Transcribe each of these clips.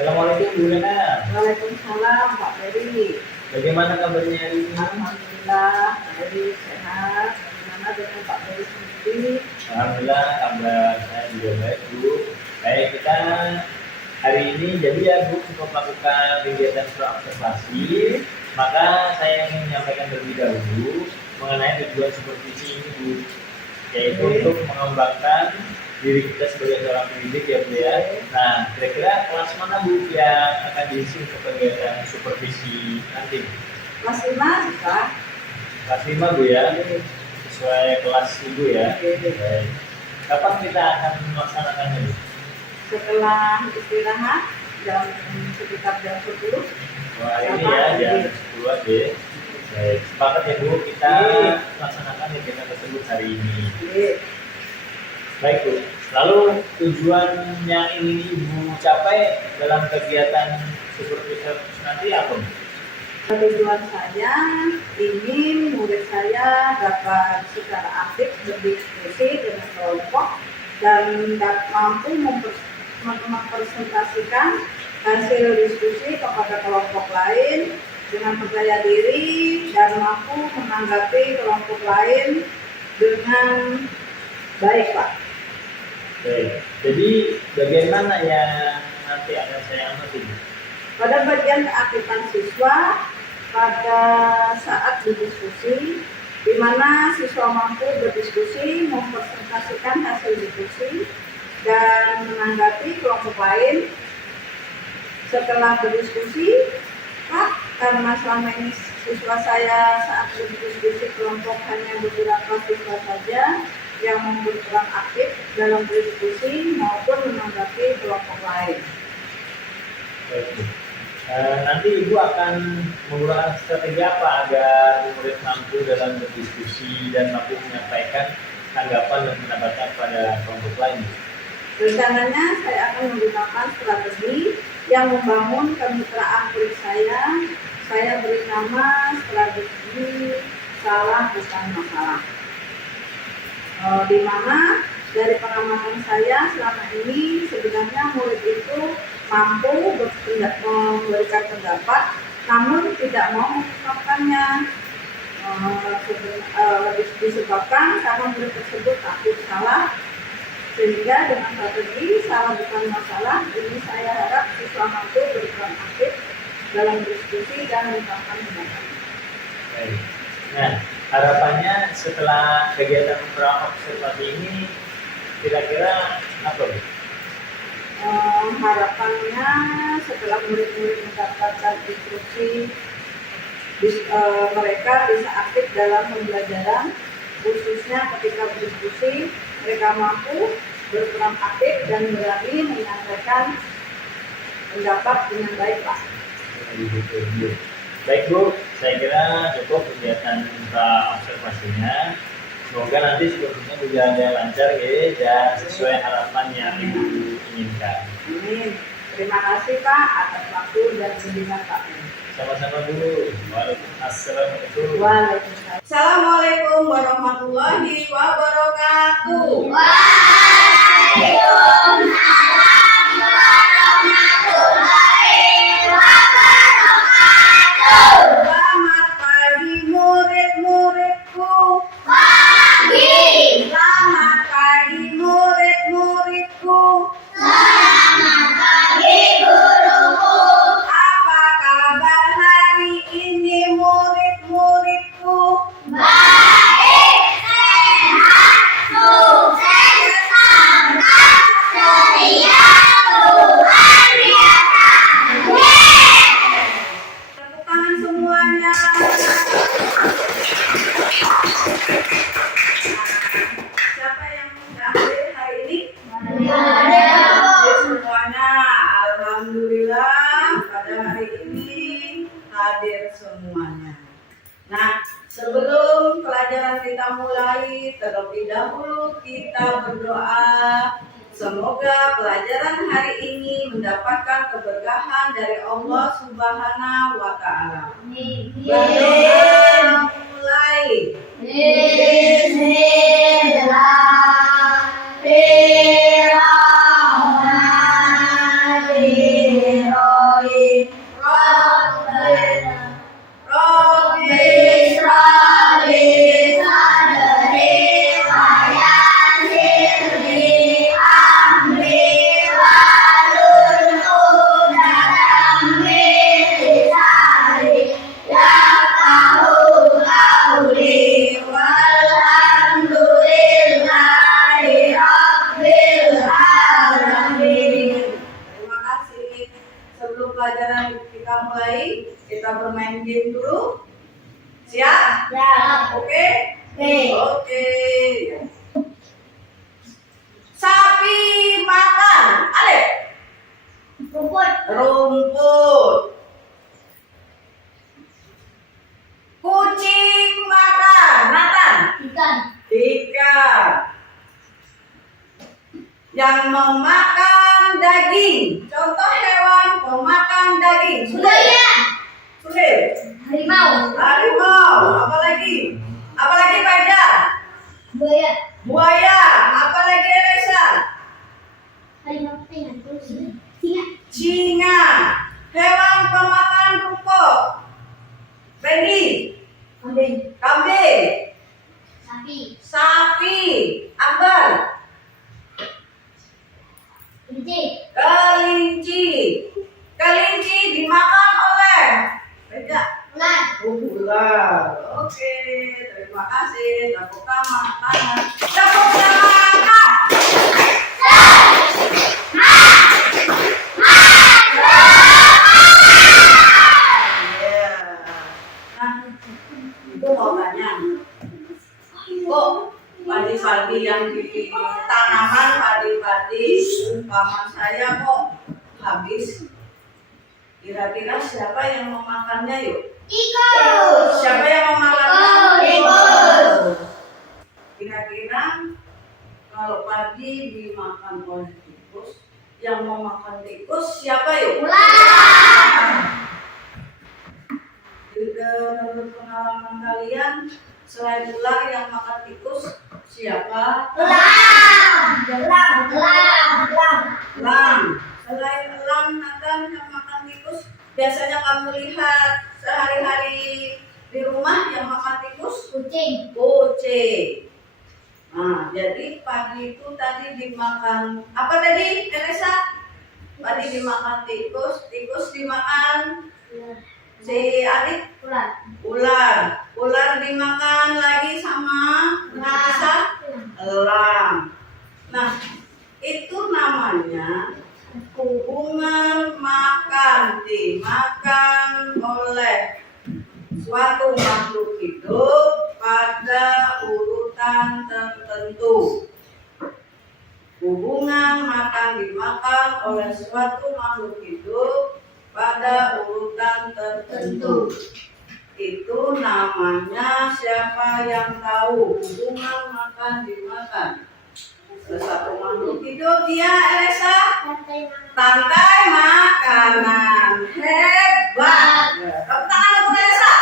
Assalamualaikum Bu Nana. Waalaikumsalam Pak Ferry. Bagaimana kabarnya hari ini? Alhamdulillah Pak Ferry sehat. Bagaimana dengan Pak Ferry sendiri? Alhamdulillah kabar saya juga baik Bu. Baik, kita hari ini jadi ya Bu untuk melakukan kegiatan observasi, maka saya ingin menyampaikan terlebih dahulu mengenai tujuan supervisi ini Bu, yaitu untuk mengembangkan diri kita sebagai seorang pendidik ya Bu ya. Nah, kira-kira kelas mana Bu yang akan diisi untuk kegiatan supervisi nanti? Kelas 5 Pak. Kelas 5 Bu ya, sesuai kelas Ibu ya. Baik. Kapan kita akan melaksanakannya Bu? Setelah istirahat sekitar jam 10. Wah ini ya jam 10 aja. Baik, sepakat ya Bu, kita laksanakan kegiatan tersebut hari ini. Baik Bu, lalu tujuan yang ingin Ibu capai dalam kegiatan supervisor nanti apa Bu? Tujuan saya ingin murid saya dapat secara aktif berdiskusi dengan kelompok dan mampu mempresentasikan hasil diskusi kepada kelompok lain dengan percaya diri dan mampu menanggapi kelompok lain dengan baik Pak. Baik, jadi bagian mana yang nanti akan saya amati? Pada bagian keaktifan siswa pada saat berdiskusi, di mana siswa mampu berdiskusi, mempresentasikan hasil diskusi, dan menanggapi kelompok lain. Setelah berdiskusi, Pak, karena selama ini siswa saya saat berdiskusi kelompok hanya beberapa siswa saja yang berperan aktif dalam berdiskusi maupun menanggapi kelompok lain. Baik, nanti Ibu akan menggunakan strategi apa agar murid mampu dalam berdiskusi dan mampu menyampaikan tanggapan dan pendapatnya pada kelompok lain? Rencananya saya akan menggunakan strategi yang membangun kemitraan murid saya. Saya beri nama strategi salah bukan masalah. Di mana dari pengamatan saya selama ini sebenarnya murid itu mampu memberikan pendapat, namun tidak mau mengungkapkannya. Disebabkan karena murid tersebut aktif salah, sehingga dengan strategi salah bukan masalah ini saya harap siswa mampu berperan aktif dalam diskusi dan mengungkapkan pendapat. Nah, harapannya setelah kegiatan observasi ini kira-kira apa Bu? Harapannya setelah murid-murid mendapatkan instruksi, mereka bisa aktif dalam pembelajaran, khususnya ketika berdiskusi, mereka mampu berperan aktif dan berani menyampaikan pendapat dengan baik Pak. Baik Bu, saya kira cukup kegiatan observasinya. Semoga nanti sepertinya berjalan lancar ya dan sesuai harapan yang Ibu inginkan. Amin. Terima kasih Pak atas waktu dan bimbingan Pak. Sama-sama Bu. Waalaikumsalam. Waalaikumsalam. Assalamualaikum warahmatullahi wabarakatuh. Waalaikumsalam warahmatullahi wabarakatuh. Selamat pagi murid-muridku. Pagi. Selamat pagi murid-muridku. Selamat pagi guruku. Apa kabar hari ini murid-muridku? Baik, sehat, sukses, semangat, setia, luar biasa. Tepuk tangan semuanya. Siapa yang sudah hadir hari ini? Semuanya, alhamdulillah pada hari ini hadir semuanya. Nah, sebelum pelajaran kita mulai, terlebih dahulu kita berdoa. Semoga pelajaran hari ini mendapatkan keberkahan dari Allah Subhanahu wa Ta'ala. Berdoa mulai. Bismillahirrahmanirrahim. pelajaran kita mulai. Kita bermain game dulu. Siap? Siap. Oke? Oke. Oke. Sapi makan. Alif. Rumput. Rumput. Kucing makan. Nathan. Ikan. Ikan. Yang memakan daging. Contoh hewan pemakan daging. Buaya. Sulit. Harimau. Harimau. Apa lagi? Apa lagi Fajar? Buaya. Buaya. Apa lagi Elisa? Harimau. Singa. Singa. Hewan pemakan rumput. Randy. Kambing. Kambing. Sapi. Sapi. Akbar. Kelinci. Kelinci. Kelinci dimakan oleh Beda. Ular. Ular. Oke, terima kasih. Tepuk tangan. Tepuk tangan. Iya. Nah, itu mau tanya. Kok padi-padi yang di tanaman padi-padi paman saya kok habis? Kira-kira siapa yang memakannya yuk? Tikus. Siapa yang memakannya? Tikus. Kira-kira kalau padi dimakan oleh tikus, yang memakan tikus siapa yuk? Ular. Menurut pengalaman kalian, selain ular yang makan tikus, siapa? Elang. Elang. Elang. Elang. Elang. Selain elang, Nathan yang makan tikus, biasanya kamu lihat sehari-hari di rumah yang makan tikus? Kucing. Kucing. Nah, jadi padi itu tadi dimakan apa tadi, Teresa? Padi dimakan tikus, tikus dimakan si adik Ular. ular, ular dimakan lagi sama bisa elang. Nah, itu namanya hubungan makan dimakan oleh suatu makhluk hidup pada urutan tertentu. Hubungan makan dimakan oleh suatu makhluk hidup pada urutan tertentu. Itu namanya siapa yang tahu hubungan makan dimakan? Satu makhluk hidup dia, Elisa. Tangkai makanan. Hebat. Tepuk tangan untuk Elisa.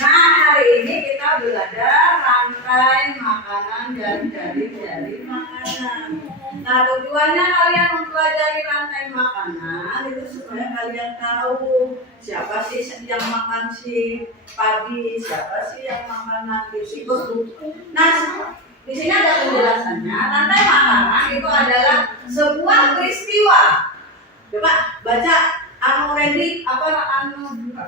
Nah, hari ini kita belajar rantai makanan dan jari-jari makanan. Nah, tujuannya kalian mempelajari rantai makanan itu supaya kalian tahu siapa sih yang makan si padi, siapa sih yang makan nanti si beku. Nah, di sini ada penjelasannya. Rantai makanan itu adalah sebuah peristiwa. Coba baca Randy, apa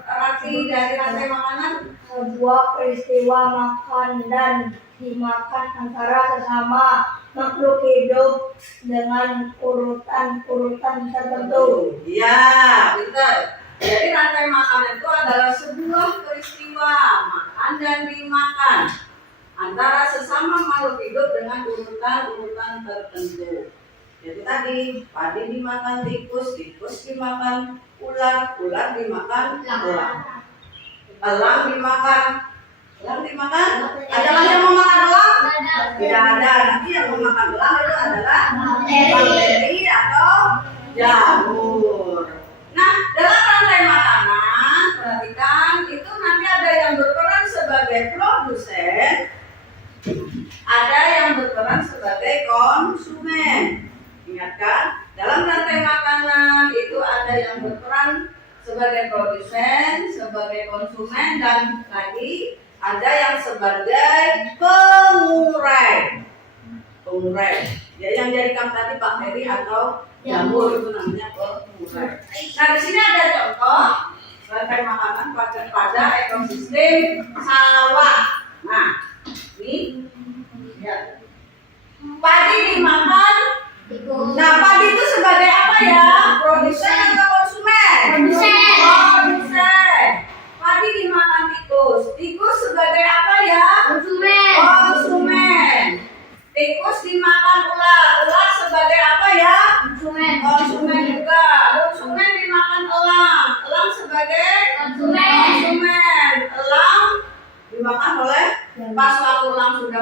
arti dari rantai makanan? Sebuah peristiwa makan dan dimakan antara sesama makhluk hidup dengan urutan tertentu. Iya, betul. Jadi rantai makanan itu adalah sebuah peristiwa makan dan dimakan antara sesama makhluk hidup dengan urutan tertentu. Jadi tadi padi dimakan tikus, tikus dimakan ular, ular dimakan elang, elang dimakan. Ada yang memakan elang? Tidak ada. Nanti yang memakan elang itu adalah bakteri atau jamur. Nah, dalam rantai makanan, perhatikan itu nanti ada yang berperan sebagai produsen, ada yang berperan sebagai konsumen. Ingatkan, dalam rantai makanan itu ada yang berperan sebagai produsen, sebagai konsumen, dan lagi ada yang sebagai pengurai. Ya, yang jadikan tadi bakteri atau jamur itu namanya pengurai. Nah, di sini ada contoh rantai makanan pada ekosistem sawah. Nah, ini ya. Padi dimakan. Nah, padi itu sebagai apa ya?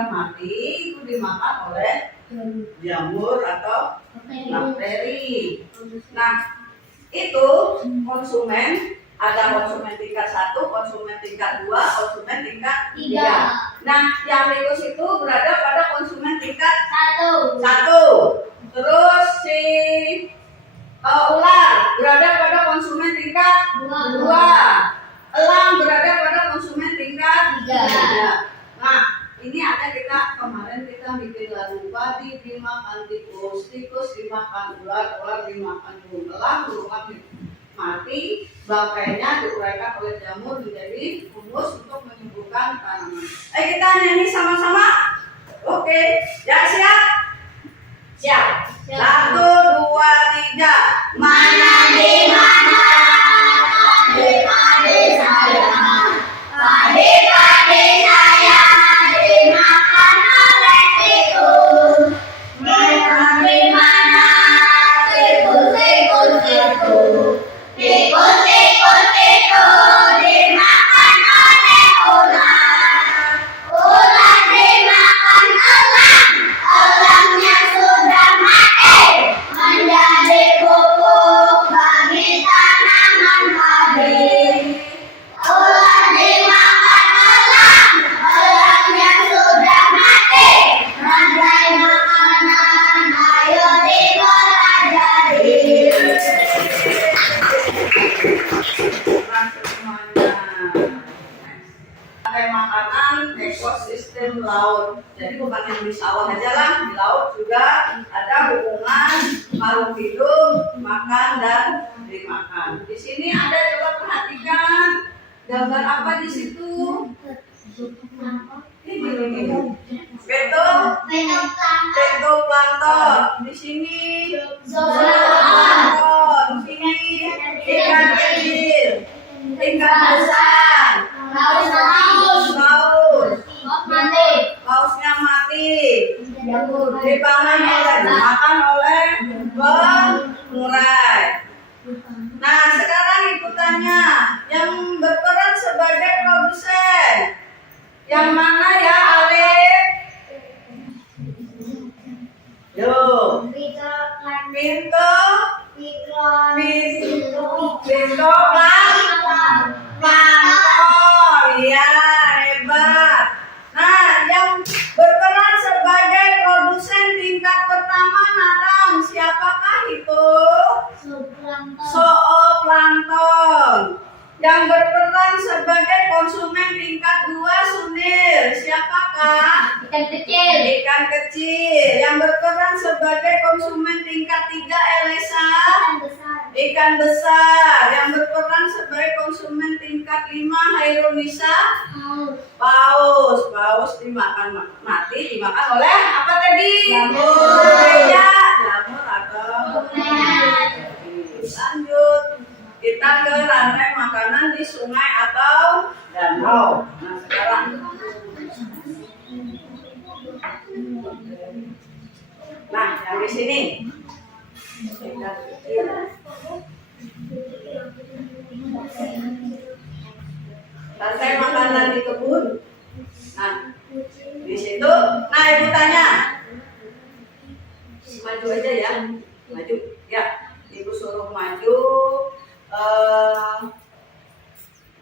sudah mati itu dimakan oleh jamur atau bakteri. Nah, itu konsumen, ada konsumen tingkat 1, konsumen tingkat 2, konsumen tingkat 3. Nah, yang tikus itu berada pada konsumen tingkat 1. Terus si ular berada pada konsumen tingkat 2. Elang berada pada konsumen tingkat 3. Nah, ini ada kemarin kita bikin lagu padi dimakan tikus, tikus dimakan ular, ular dimakan burung elang, burung mati, bangkainya diuraikan oleh jamur menjadi humus untuk menyembuhkan tanaman. Ayo kita nyanyi sama-sama. Oke, ya siap? Siap. 1, 2, 3. Mana di mana? Padi saya. Padi saya dimakan oleh tikus. Mana di mana? Tikus. Tikus dimakan oleh ular. Ular dimakan elang. Elangnya sudah mati menjadi pupuk bagi tanaman padi. Ular dimakan elang. Elangnya sudah mati menjadi makanan. Ayo dipelajari. Pakai makanan ekosistem laut. Jadi bukan yang di sawah aja lah, di laut juga ada hubungan makhluk hidup makan dan dimakan. Di sini ada, coba perhatikan gambar apa di situ? Fitoplankton. Di sini zooplankton. Di sini ikan kecil, ikan besar, pausnya mati, dimakan oleh pengurai. Nah, sekarang ikutannya yang berperan sebagai produsen. Yang mana ya, Alif? Yo. Plankton. Ya, hebat. Nah, yang berperan sebagai produsen tingkat pertama, Nathan, siapakah itu? Zooplankton. Yang berperan sebagai konsumen tingkat 2, Sunil, siapakah? Ikan kecil. Yang berperan sebagai konsumen tingkat 3, Elisa? Ikan besar. Yang berperan sebagai konsumen tingkat 5, Hairunisa? Paus. Paus dimakan mati, dimakan oleh apa tadi? Jamur. Jamur atau lanjut. Kita ke rantai makanan di sungai atau danau. Nah, sekarang yang di sini rantai makanan di kebun. Nah, di situ, nah ibu tanya, maju aja ya, maju ya, ibu suruh maju.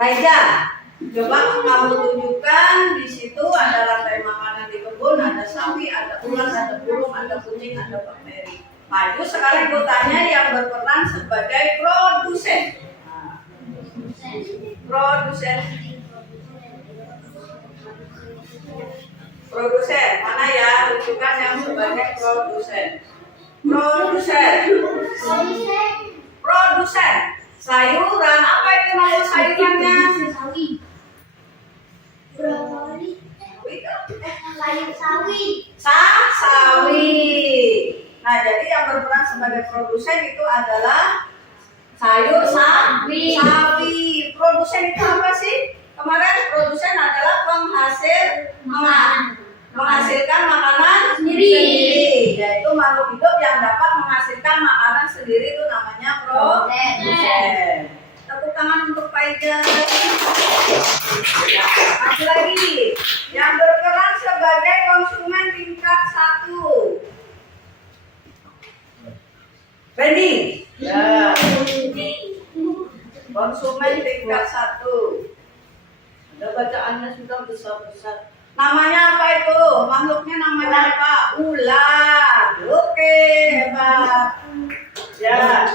Baiklah, coba kamu tunjukkan di situ ada rantai makanan di kebun, ada sapi, ada ulat, ada burung, ada kucing, ada bakteri. Maju sekarang ibu tanya yang berperan sebagai produsen. Produsen mana ya? Tunjukkan yang sebagai produsen. Sayuran, apa itu nama sayurannya? Sawi. Nah, jadi yang berperan sebagai produsen itu adalah sayur sawi. Produsen itu apa sih? Kemarin produsen adalah menghasilkan makanan sendiri. Yaitu makhluk hidup yang dapat menghasilkan makanan sendiri, itu namanya produsen. Tepuk tangan untuk Pak Ida. Maju lagi. Yang berperan sebagai Ready? Ya. Konsumen tingkat 1. Ada bacaannya sudah besar-besar. Namanya apa itu? Makhluknya namanya apa? Ular. Oke, hebat. Ya.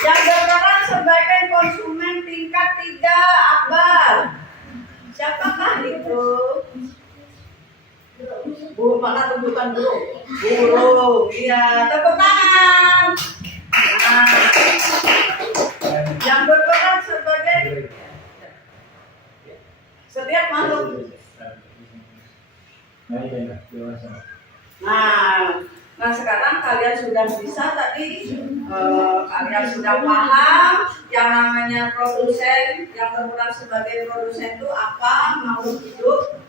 Yang berperan sebagai konsumen tingkat 3, Akbar. Siapakah itu? Bu, mana tunjukkan dulu? Burung. Iya, tepuk tangan. Nah, yang berperan sebagai setiap makhluk. Nah sekarang kalian sudah bisa tadi, kalian sudah paham yang namanya produsen, yang berperan sebagai produsen itu apa, makhluk hidup.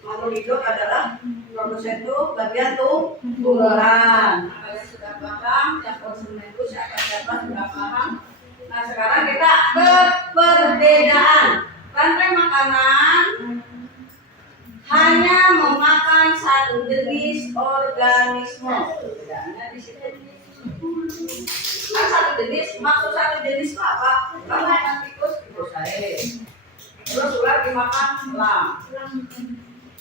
Makhluk hidup adalah produsen itu bagian tumbuhan. Kalian sudah paham, yang konsumen itu siapa sudah paham. Nah sekarang kita ke perbedaan. Rantai makanan hanya memakan satu jenis organisme. Perbedaannya di sini. Kan satu jenis, maksud satu jenis itu apa? Kalau yang tikus air. Terus ular dimakan elang.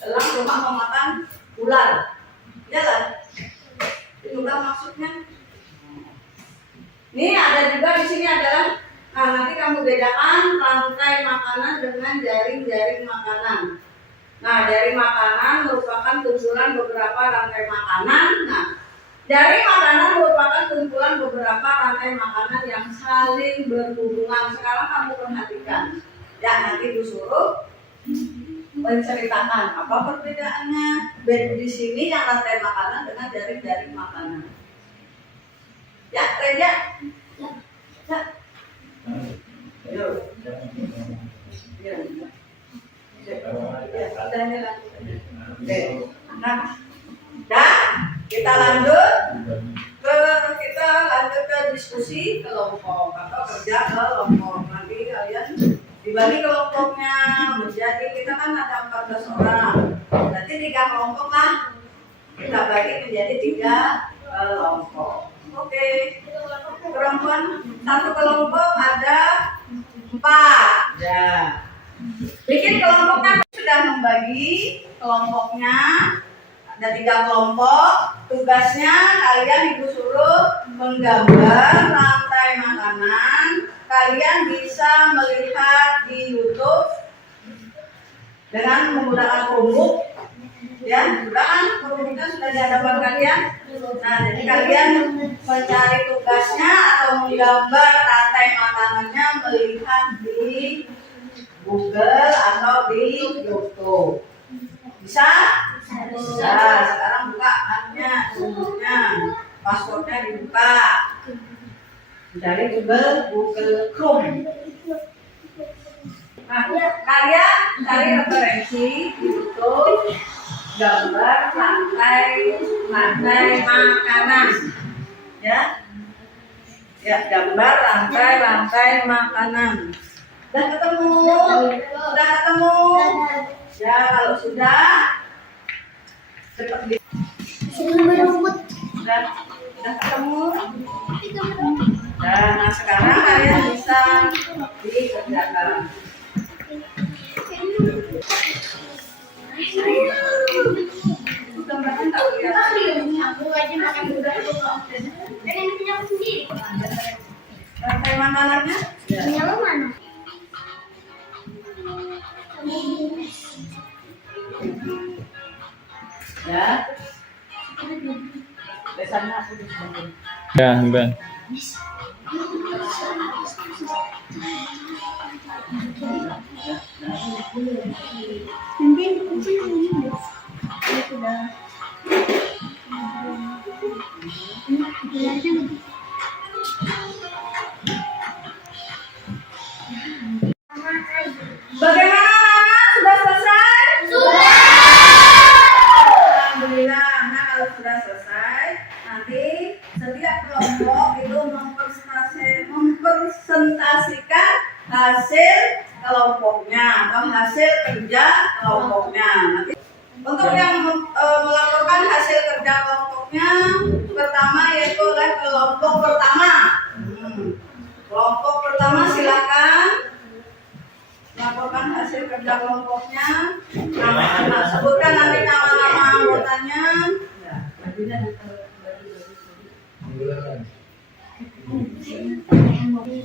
Elang cuma memakan ular. Ya kan? Itu kan maksudnya. Ini ada juga di sini adalah, nah nanti kamu bedakan rantai makanan dengan jaring-jaring makanan. Nah, jaring makanan merupakan kumpulan beberapa rantai makanan. Nah, jaring makanan merupakan kumpulan beberapa rantai makanan yang saling berhubungan. Sekarang kamu perhatikan. Ya, nanti disuruh menceritakan apa perbedaannya di sini yang rantai makanan dengan jaring-jaring makanan. Ya, Reja. Ya. Yuk. Ya. Nah, kita lanjut ke diskusi kelompok atau kerja kelompok. Nanti kalian dibagi kelompoknya menjadi, kita kan ada 14 orang, berarti 3 kelompok lah kita bagi menjadi 3 kelompok. Oke, perempuan satu kelompok ada 4. Ya. Bikin kelompoknya, sudah membagi kelompoknya, ada 3 kelompok. Tugasnya kalian ibu suruh menggambar rantai makanan. Kalian bisa melihat di YouTube dengan menggunakan Chromebook. Ya, sudah kan? Chromebooknya sudah di hadapan kalian. Nah, jadi kalian mencari tugasnya atau menggambar rantai makanannya melihat di Google atau di YouTube. Bisa? Bisa. Sekarang buka app-nya, sumbernya, passwordnya dibuka. Dari Google Chrome. Nah, kalian cari referensi di YouTube, gambar rantai makanan. Ya, gambar rantai makanan. Sudah ketemu? Ya, kalau sudah cepat sudah ketemu. Nah, sekarang kalian bisa dikerjakan. Gambarnya tak kelihatan. Aku aja makan udah itu kok. Kan ini punya aku sendiri. Rantai makanannya? Punya lo mana? Ya. Biasanya aku disebut. Ya, Ben. Bagaimana anak? Sudah selesai? Sudah. Alhamdulillah. Nah, kalau sudah selesai, nanti setiap kelompok itu mempresentasikan hasil kelompoknya atau hasil kerja kelompoknya. Nanti untuk yang melaporkan hasil kerja kelompok kelompoknya pertama yaitu oleh kelompok pertama. Kelompok pertama silakan laporkan hasil kerja kelompoknya. Sebutkan nanti nama-nama anggotanya.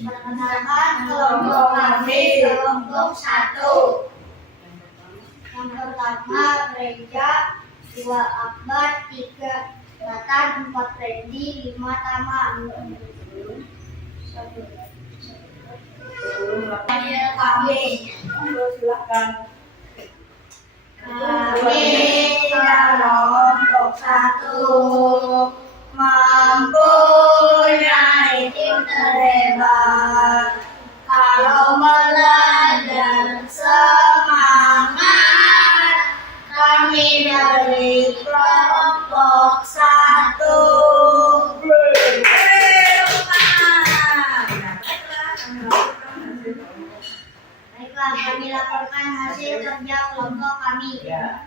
Perkenalkan kelompok kami kelompok 1. Yang pertama Reja, 2 Akbar, 3 Batan, 4 Randy, 5 Tama. Kami Silakan. kelompok 1 mempunyai tim terhebat. Kalau belajar semangat, kami dari kelompok 1. Baiklah, kami laporkan hasil kerja kelompok kami. Ya.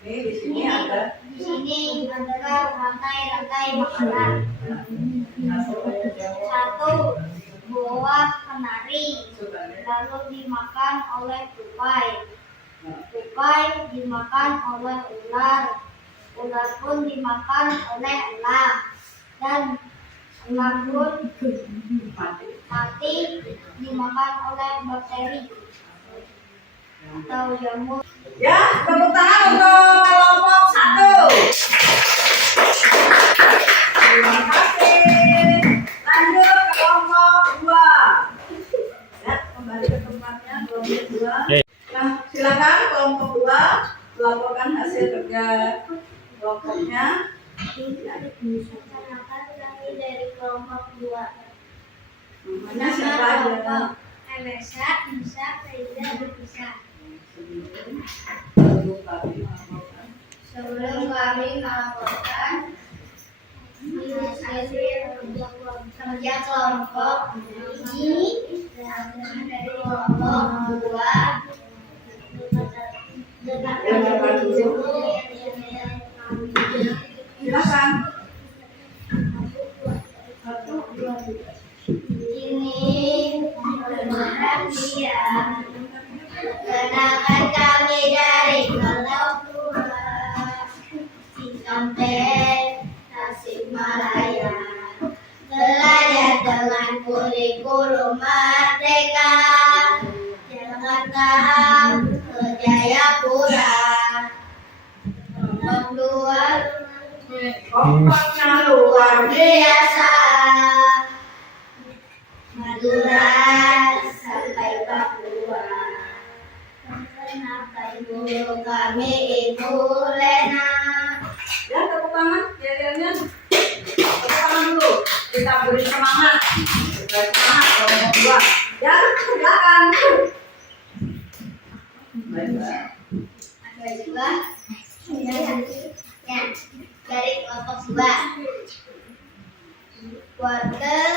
Ini di sini ada Di sini adalah rantai-rantai makanan. 1. Buah kenari, lalu dimakan oleh tupai. Tupai dimakan oleh ular. Ular pun dimakan oleh elang. Dan elang pun mati dimakan oleh bakteri atau jamur. ya, tepuk tangan untuk kelompok 1. Terima kasih. Lanjut ke kelompok 2. Ya, kembali ke tempatnya kelompok 2. Nah, silakan kelompok 2 melaporkan hasil kerja kelompoknya. Perkenalkan kami dari kelompok 2. Namanya siapa aja? Elesa, Nisa, Reza, Nisa. Sebelum kami melaporkan kerja kelompok ini dari kelompok 2 Silakan. ini perhatian. Kenalkan kami dari kelompok 2 Cikampek, Tasikmalaya. Belajar dengan kurikulum Merdeka. Jakarta ke Jayapura. Kelompok 2 Kelompoknya luar biasa. Madura sampai Papua. Perkenalkan guru kami Ibu Lena. Ya, tepuk tangan biar-biarnya. Tepuk tangan dulu. Kita beri semangat. Beri semangat kelompok 2. Ya, silakan. Baik. Ada juga ya, dari kelompok 2. Wortel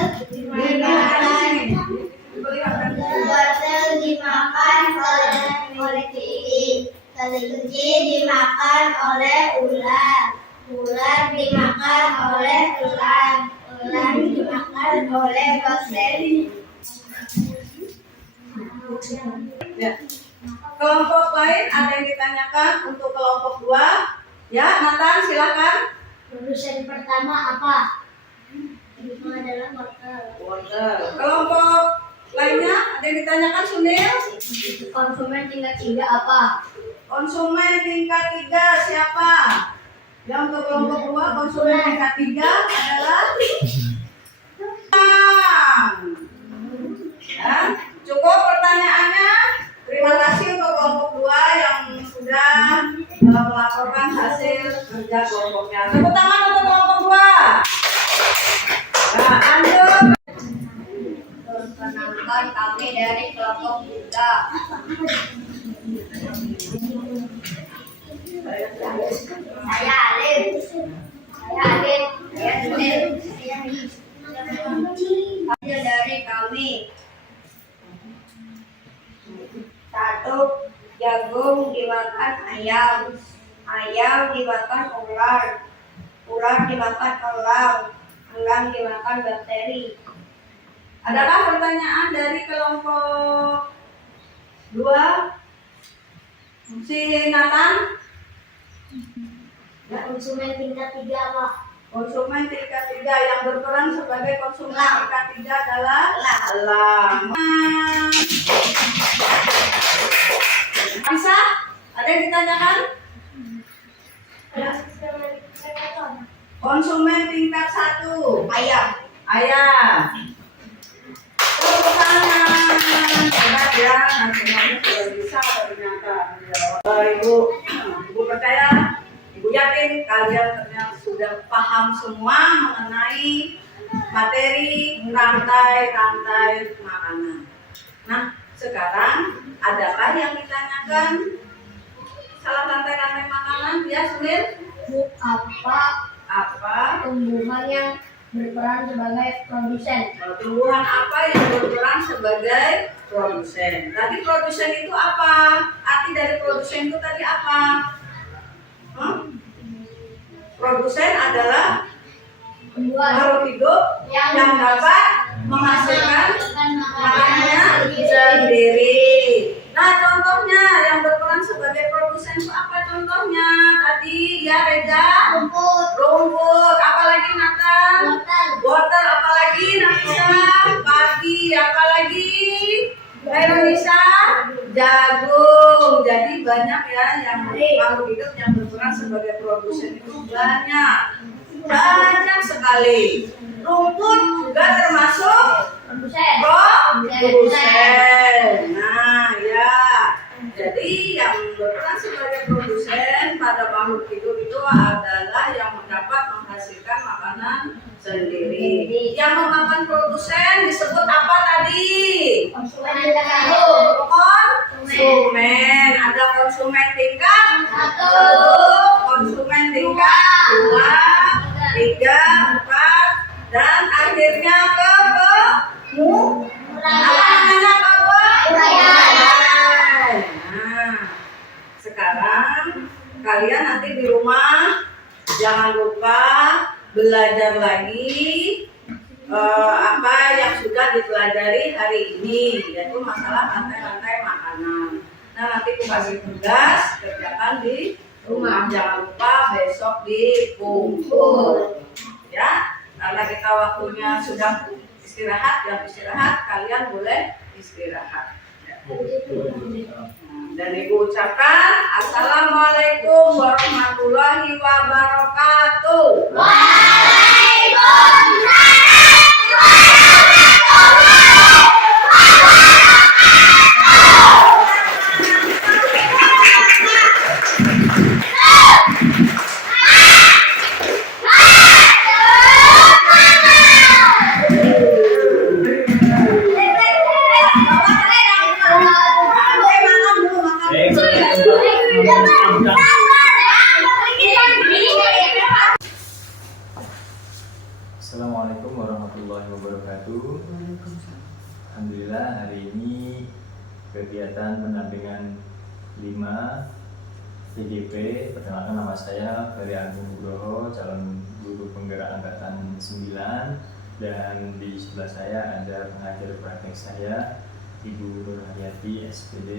dimakan oleh kelinci. Kelinci dimakan oleh ular. Ular dimakan oleh elang. Elang dimakan oleh bakteri. Ya. Kelompok lain ada yang ditanyakan untuk kelompok 2. Ya, Nathan silakan. Produsen pertama apa? Itu adalah wortel. Wortel. Kelompok lainnya ada yang ditanyakan Sunil. Konsumen tingkat 3 apa? Konsumen tingkat 3 siapa? Ya, untuk kelompok 2 konsumen tingkat 3 adalah ya, cukup pertanyaannya. Terima kasih untuk kelompok 2 yang sudah melaporkan hasil kerja kelompoknya. Tepuk tangan untuk kelompok 2. Nah, lanjut. Perkenalkan kami dari kelompok 3. Saya Alif. Saya Alif. Saya Sunil. Saya Nis. Dari kami. 1. Jagung dimakan ayam. ayam dimakan ular, ular dimakan elang dimakan bakteri. Adakah pertanyaan dari kelompok 2? Si Nathan? Konsumen tingkat 3, Pak. Konsumen tingkat 3 yang berperan sebagai konsumen tingkat 3 adalah elang. Bisa? Ada yang ditanyakan? Konsumen tingkat 1 Ayam. ayam. Tepuk tangan. Hebat ya, semuanya sudah bisa ternyata menjawab. Ibu percaya, Ibu yakin kalian ternyata sudah paham semua mengenai materi rantai-rantai makanan. Nah, sekarang adakah yang ditanyakan? Salah rantai-rantai makanan, ya Sulit? Apa? Tumbuhan yang berperan sebagai produsen? Tumbuhan apa yang berperan sebagai produsen? Tadi produsen itu apa? Arti dari produsen itu tadi apa? Produsen adalah Tumbuhan makhluk hidup yang dapat menghasilkan makanannya sendiri. Nah, contohnya yang berperan sebagai produsen itu apa contohnya? Tadi ya Reza, rumput, apalagi Nathan? Wortel, apalagi Nafisa? Padi, apalagi Indonesia? Jagung. Jadi banyak ya yang makhluk hidup yang berperan sebagai produsen itu banyak sekali. Rumput juga termasuk produsen. produsen. Nah, ya. Jadi yang berperan sebagai produsen pada makhluk hidup itu adalah yang dapat menghasilkan makanan sendiri. Yang memakan produsen disebut apa tadi? Konsumen tingkat 1. Konsumen. Ada konsumen tingkat 1, konsumen tingkat 2, 3, 4, dan akhirnya mu. Apa namanya Nah, sekarang kalian nanti di rumah jangan lupa belajar lagi apa yang sudah dipelajari hari ini, yaitu masalah rantai-rantai makanan. Nah, nanti aku kasih tugas kerjakan di rumah. Jangan lupa besok dikumpul. Ya, karena kita waktunya sudah istirahat, jam istirahat, kalian boleh istirahat. Dan Ibu ucapkan Assalamualaikum warahmatullahi wabarakatuh. Assalamualaikum warahmatullahi wabarakatuh. Alhamdulillah hari ini kegiatan pendampingan 5 PGP. Perkenalkan, nama saya Ferry Agung Nugroho, calon guru penggerak angkatan 9, dan di sebelah saya ada pengajar praktek saya Ibu Nur Hayati SPD,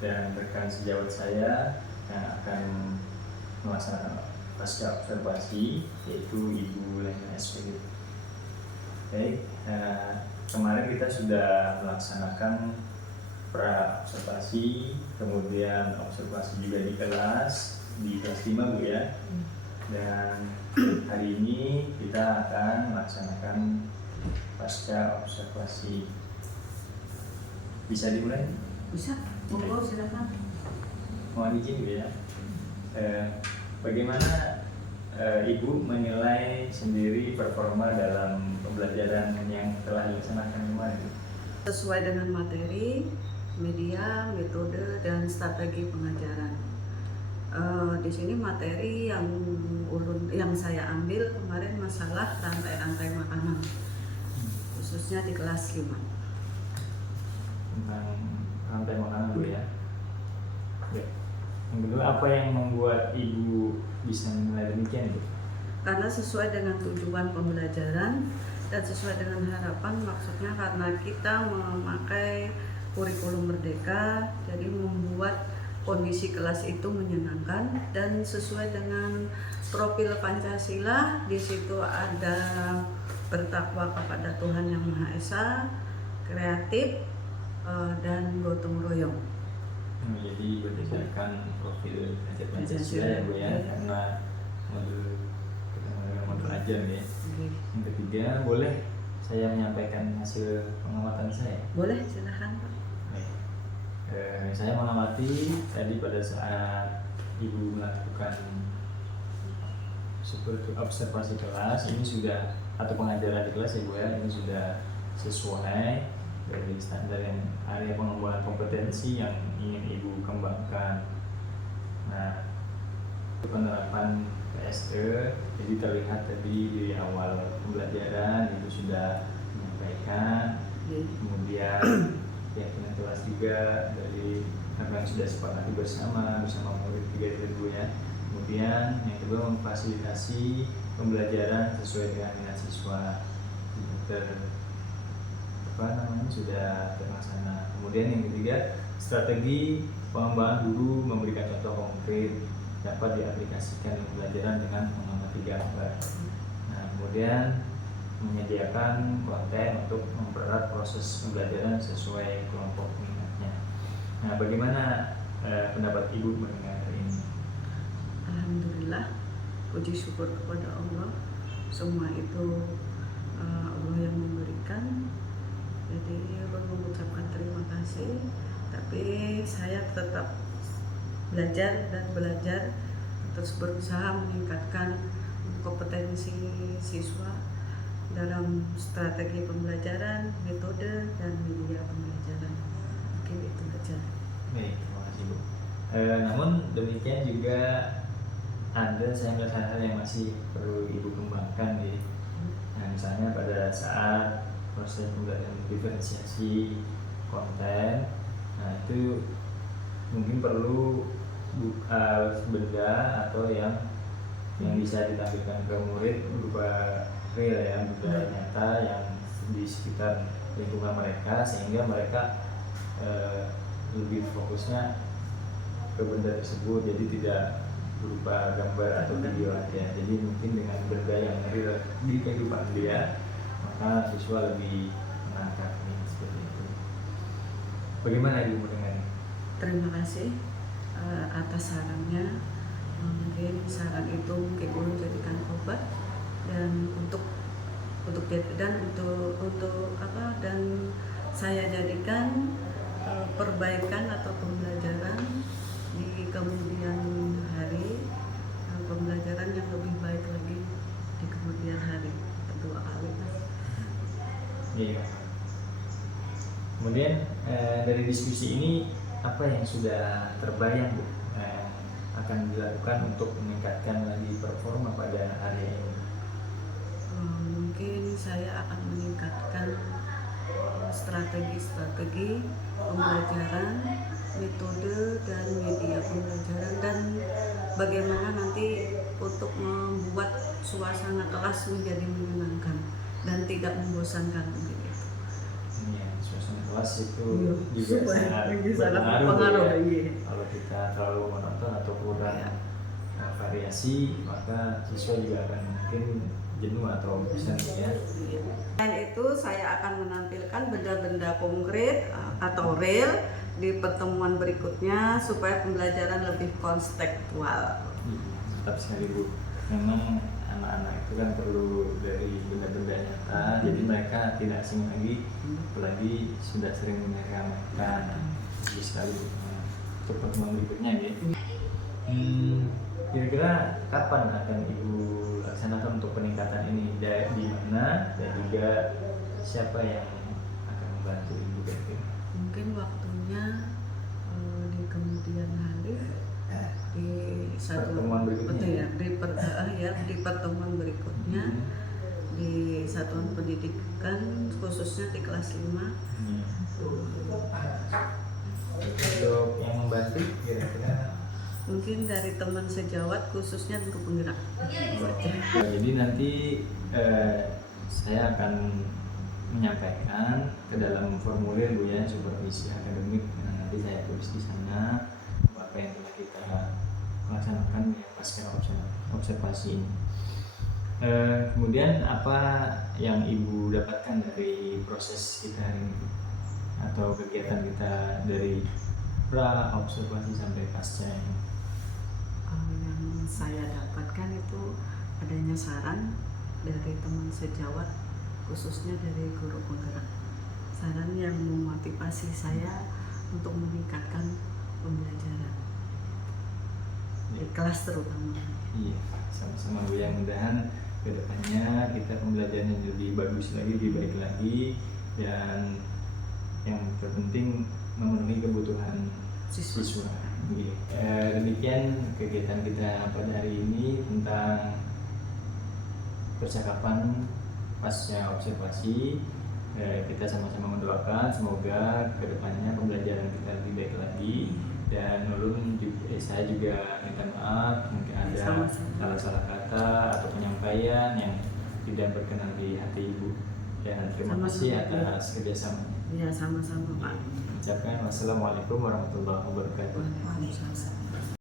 dan rekan sejawat saya yang akan melaksanakan pasca observasi yaitu Ibu Lena SPD. Baik, kemarin kita sudah melaksanakan pra observasi, kemudian observasi juga di kelas 5 Bu ya. Dan hari ini kita akan melaksanakan pasca observasi. Bisa dimulai? Bisa, monggo silakan. Mohon izin Bu ya. Bagaimana Ibu menilai sendiri performa dalam pembelajaran yang telah dilaksanakan kemarin? Sesuai dengan materi, media, metode, dan strategi pengajaran. Di sini materi yang saya ambil kemarin masalah rantai-rantai makanan, khususnya di kelas 5. Tentang rantai makanan dulu ya. Yang kedua, apa yang membuat Ibu bisa menilai demikian, Bu? Karena sesuai dengan tujuan pembelajaran dan sesuai dengan harapan, maksudnya karena kita memakai kurikulum merdeka, jadi membuat kondisi kelas itu menyenangkan dan sesuai dengan profil Pancasila. Di situ ada bertakwa kepada Tuhan Yang Maha Esa, kreatif, dan gotong royong. Jadi berdasarkan profil Pancasila ya, Bu ya, karena modul ajar ya. Yang ketiga, boleh saya menyampaikan hasil pengamatan saya? Boleh, silahkan Pak. Saya mengamati tadi pada saat Ibu melakukan seperti observasi kelas, ini sudah, atau pengajaran di kelas ya Bu ya, ini sudah sesuai dari standar yang area pengembangan kompetensi yang ingin Ibu kembangkan. Nah, penerapan PSE, jadi terlihat tadi di awal pembelajaran itu sudah menyampaikan, kemudian keyakinan kelas juga dari apa yang sudah sepakati bersama murid 3 dan 2 ya. Kemudian yang kedua, memfasilitasi pembelajaran sesuai dengan minat siswa, sudah terlaksana. Kemudian yang ketiga, strategi pengembangan guru memberikan contoh konkret dapat diaplikasikan di pembelajaran dengan mengamati gambar. Nah, kemudian menyediakan konten untuk mempererat proses pembelajaran sesuai kelompok minatnya. Nah, bagaimana pendapat Ibu mengenai hal ini? Alhamdulillah, puji syukur kepada Allah. Semua itu Allah yang memberikan. Jadi Abang mengucapkan terima kasih. Tapi saya tetap belajar dan belajar, terus berusaha meningkatkan kompetensi siswa dalam strategi pembelajaran, metode, dan media pembelajaran. Mungkin itu saja. Baik, terima kasih Bu. Namun demikian juga ada saya melihat hal-hal yang masih perlu Ibu kembangkan ya. Nah, misalnya pada saat proses pembelajaran diferensiasi konten, nah itu mungkin perlu benda atau yang bisa ditampilkan ke murid berupa real ya, benda nyata yang di sekitar lingkungan mereka, sehingga mereka lebih fokusnya ke benda tersebut, jadi tidak berupa gambar atau video aja. Jadi mungkin dengan benda yang real di kehidupan dia, maka siswa lebih menangkapnya seperti itu. Bagaimana Ibu mendengarnya? Terima kasih atas sarannya. Mungkin saran itu mungkin Ibu jadikan obat dan untuk saya jadikan perbaikan atau pembelajaran di kemudian hari, pembelajaran yang lebih baik lagi di kemudian hari, kedua kali. Iya. Kemudian dari diskusi ini apa yang sudah terbayang Bu akan dilakukan untuk meningkatkan lagi performa pada area ini? Mungkin saya akan meningkatkan strategi pembelajaran, metode dan media pembelajaran, dan bagaimana nanti untuk membuat suasana kelas menjadi menyenangkan dan tidak membosankan mungkin itu. Ya, suasana kelas itu juga sangat berpengaruh ya. Iya. Kalau kita terlalu menonton atau kurang variasi, maka siswa juga akan mungkin jenuh atau bosan ya. Dan itu saya akan menampilkan benda-benda konkret atau real di pertemuan berikutnya supaya pembelajaran lebih konstekstual. Tetap sekali Bu. Memang anak-anak itu kan perlu dari benda-benda nyata, jadi mereka tidak asing lagi, apalagi sudah sering mereka makan. Bagus sekali Bu. Untuk pertemuan berikutnya ya. Kira-kira kapan akan Ibu laksanakan untuk peningkatan ini, di mana dan juga siapa yang akan membantu Ibu kira-kira? Mungkin waktunya di kemudian hari, di pertemuan berikutnya di pertemuan berikutnya di satuan pendidikan, khususnya di kelas 5. Untuk yang membantu kira-kira Mungkin dari teman sejawat khususnya guru penggerak. Itu aja. Jadi nanti saya akan menyampaikan ke dalam formulir Bu ya, supervisi akademik. Nah, nanti saya tulis di sana apa yang telah kita laksanakan ya pasca observasi ini. Kemudian apa yang Ibu dapatkan dari proses kita hari ini atau kegiatan kita dari pra observasi sampai pasca ini? Yang saya dapatkan itu adanya saran dari teman sejawat khususnya dari guru penggerak, saran yang memotivasi saya untuk meningkatkan pembelajaran di kelas terutama. Iya, sama-sama Bu ya, mudahan kedepannya kita pembelajarannya lebih bagus lagi, lebih baik lagi, dan yang terpenting memenuhi kebutuhan siswa. Demikian kegiatan kita pada hari ini tentang percakapan pasca observasi. Kita sama-sama mendoakan semoga kedepannya pembelajaran kita lebih baik lagi, dan ulun saya juga minta maaf mungkin ada salah-salah kata atau penyampaian yang tidak berkenan di hati Ibu, dan terima kasih atas kerjasamanya. Ya, sama-sama Pak. Ucapkan wassalamualaikum warahmatullahi wabarakatuh. Waalaikumsalam.